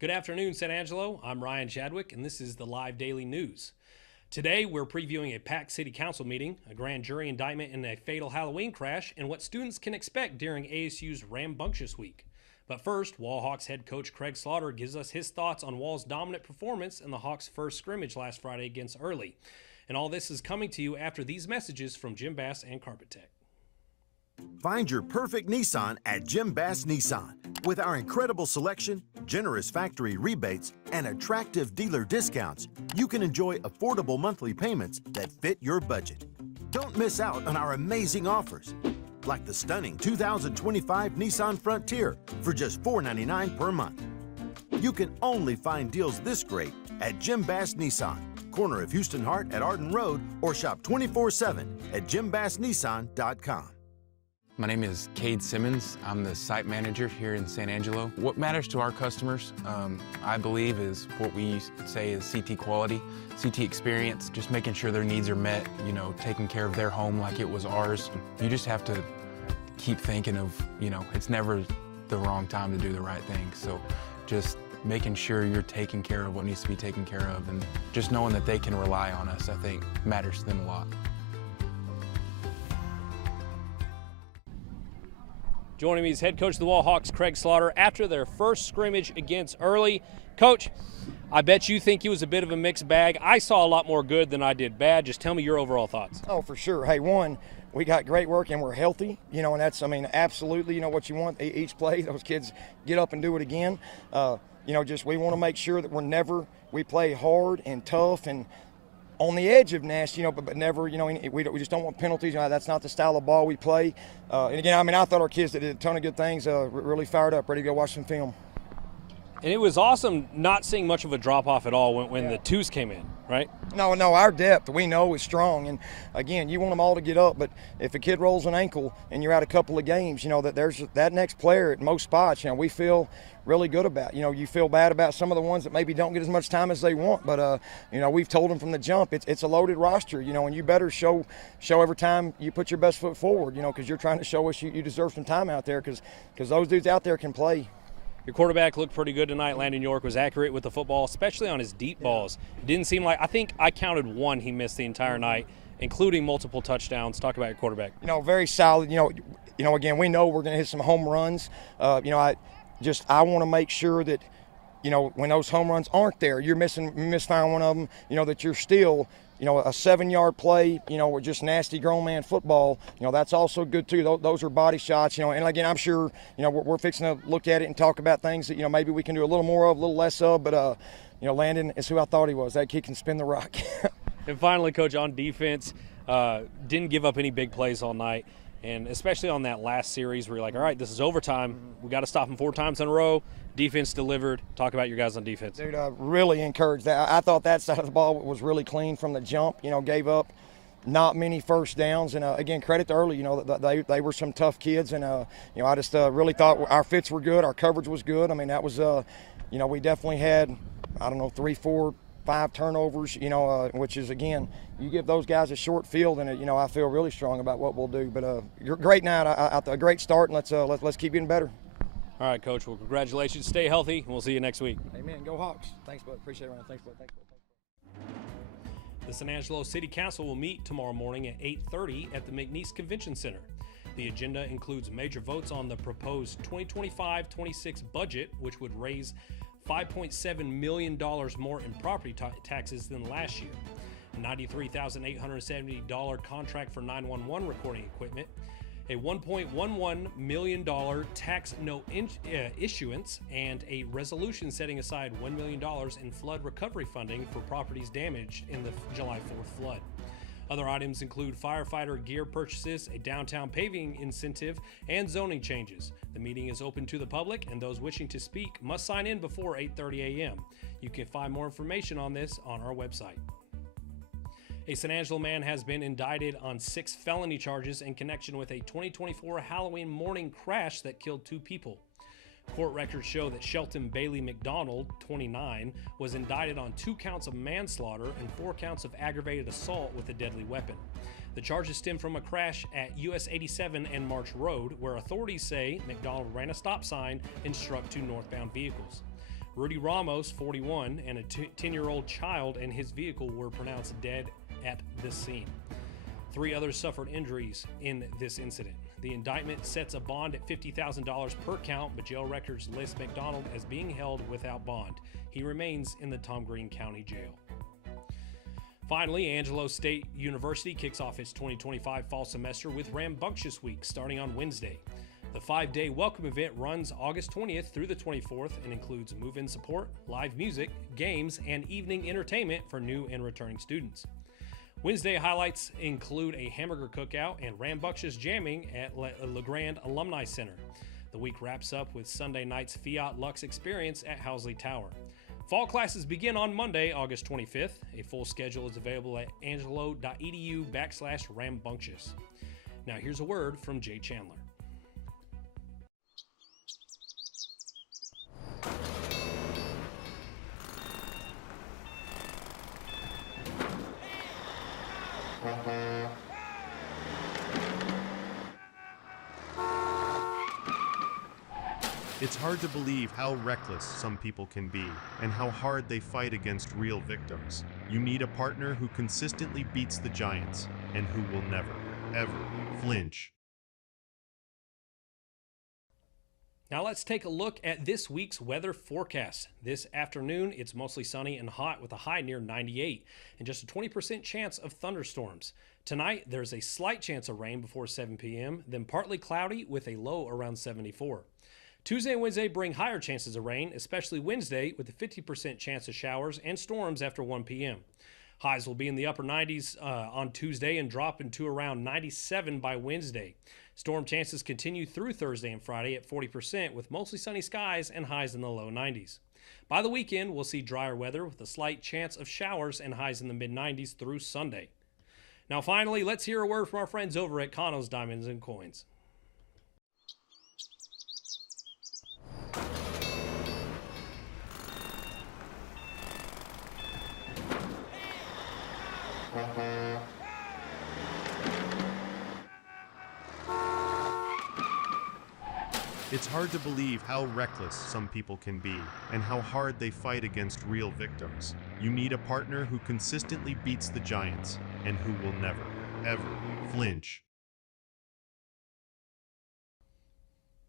Good afternoon, San Angelo. I'm Ryan Chadwick, and this is the Live Daily News. Today, we're previewing a packed city council meeting, a grand jury indictment in a fatal Halloween crash, and what students can expect during ASU's Rambunctious week. But first, Wall Hawks head coach Craig Slaughter gives us his thoughts on Wall's dominant performance in the Hawks' first scrimmage last Friday against Early. And all this is coming to you after these messages from Jim Bass and Carpet Tech. Find your perfect Nissan at Jim Bass Nissan. With our incredible selection, generous factory rebates, and attractive dealer discounts, you can enjoy affordable monthly payments that fit your budget. Don't miss out on our amazing offers, like the stunning 2025 Nissan Frontier for just $499 per month. You can only find deals this great at Jim Bass Nissan, corner of Houston Hart at Arden Road, or shop 24/7 at jimbassnissan.com. My name is Cade Simmons. I'm the site manager here in San Angelo. What matters to our customers, I believe, is what we say is CT quality, CT experience, just making sure their needs are met, taking care of their home like it was ours. You just have to keep thinking of, it's never the wrong time to do the right thing. So just making sure you're taking care of what needs to be taken care of, and just knowing that they can rely on us, I think, matters to them a lot. Joining me is head coach of the Wall Hawks, Craig Slaughter, after their first scrimmage against Early. Coach, I bet you think he was a bit of a mixed bag. I saw a lot more good than I did bad. Just tell me your overall thoughts. Oh, for sure. Hey, one, we got great work and we're healthy, and that's, absolutely, what you want each play. Those kids get up and do it again. Just we want to make sure that we play hard and tough and on the edge of nasty, but never, we just don't want penalties. That's not the style of ball we play. And again, I thought our kids did a ton of good things, really fired up, ready to go watch some film. And it was awesome not seeing much of a drop-off at all when the twos came in, right? No, our depth, we know, is strong. And, again, you want them all to get up. But if a kid rolls an ankle and you're out a couple of games, that there's that next player at most spots, we feel really good about. You feel bad about some of the ones that maybe don't get as much time as they want. But, we've told them from the jump, it's a loaded roster, and you better show every time you put your best foot forward, because you're trying to show us you deserve some time out there because those dudes out there can play. Your quarterback looked pretty good tonight. Landon York was accurate with the football, especially on his deep balls. It didn't seem like – I think I counted one he missed the entire night, including multiple touchdowns. Talk about your quarterback. Very solid. Again, we know we're going to hit some home runs. I want to make sure that, when those home runs aren't there, you're misfiring one of them, that you're still – a 7-yard play, with just nasty grown man football, that's also good too. Those are body shots, and again, I'm sure, we're fixing to look at it and talk about things that, maybe we can do a little more of, a little less of, but, Landon is who I thought he was. That kid can spin the rock. And finally, Coach, on defense, didn't give up any big plays all night. And especially on that last series where you're like, all right, this is overtime. We got to stop them 4 times in a row. Defense delivered. Talk about your guys on defense. Dude, really encouraged that. I thought that side of the ball was really clean from the jump. Gave up not many first downs. And, again, credit to Early. They were some tough kids. And, I just really thought our fits were good. Our coverage was good. That was, we definitely had, 3, 4, 5 turnovers, which is, again, you give those guys a short field, and, I feel really strong about what we'll do. But great night, a great start, and let's keep getting better. All right, Coach. Well, congratulations. Stay healthy, and we'll see you next week. Amen. Go Hawks. Thanks, bud. Appreciate it, Ryan. Thanks, bud. The San Angelo City Council will meet tomorrow morning at 8:30 at the McNeese Convention Center. The agenda includes major votes on the proposed 2025-26 budget, which would raise $5.7 million more in property taxes than last year, a $93,870 contract for 911 recording equipment, a $1.11 million tax note issuance, and a resolution setting aside $1 million in flood recovery funding for properties damaged in the July 4th flood. Other items include firefighter gear purchases, a downtown paving incentive, and zoning changes. The meeting is open to the public, and those wishing to speak must sign in before 8:30 a.m. You can find more information on this on our website. A San Angelo man has been indicted on 6 felony charges in connection with a 2024 Halloween morning crash that killed 2 people. Court records show that Shelton Bailey McDonald, 29, was indicted on 2 counts of manslaughter and 4 counts of aggravated assault with a deadly weapon. The charges stem from a crash at US 87 and March Road, where authorities say McDonald ran a stop sign and struck 2 northbound vehicles. Rudy Ramos, 41, and a 10-year-old child and his vehicle were pronounced dead at the scene. 3 others suffered injuries in this incident. The indictment sets a bond at $50,000 per count, but jail records list McDonald as being held without bond. He remains in the Tom Green County Jail. Finally, Angelo State University kicks off its 2025 fall semester with Rambunctious Week starting on Wednesday. The 5-day welcome event runs August 20th through the 24th and includes move-in support, live music, games, and evening entertainment for new and returning students. Wednesday highlights include a hamburger cookout and Rambunctious jamming at LeGrand Alumni Center. The week wraps up with Sunday night's Fiat Lux experience at Housley Tower. Fall classes begin on Monday, August 25th. A full schedule is available at angelo.edu/rambunctious. Now here's a word from Jay Chandler. It's hard to believe how reckless some people can be and how hard they fight against real victims. You need a partner who consistently beats the giants and who will never, ever flinch. Now let's take a look at this week's weather forecast. This afternoon, it's mostly sunny and hot with a high near 98 and just a 20% chance of thunderstorms. Tonight, there's a slight chance of rain before 7 p.m., then partly cloudy with a low around 74. Tuesday and Wednesday bring higher chances of rain, especially Wednesday with a 50% chance of showers and storms after 1 p.m. Highs will be in the upper 90s on Tuesday and drop into around 97 by Wednesday. Storm chances continue through Thursday and Friday at 40% with mostly sunny skies and highs in the low 90s. By the weekend, we'll see drier weather with a slight chance of showers and highs in the mid-90s through Sunday. Now finally, let's hear a word from our friends over at Cano's Diamonds and Coins. It's hard to believe how reckless some people can be and how hard they fight against real victims. You need a partner who consistently beats the giants and who will never, ever flinch.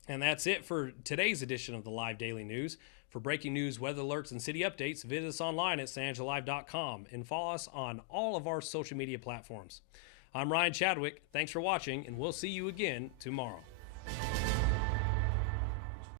And that's it for today's edition of the Live Daily News. For breaking news, weather alerts, and city updates, visit us online at sanangelolive.com and follow us on all of our social media platforms. I'm Ryan Chadwick. Thanks for watching, and we'll see you again tomorrow.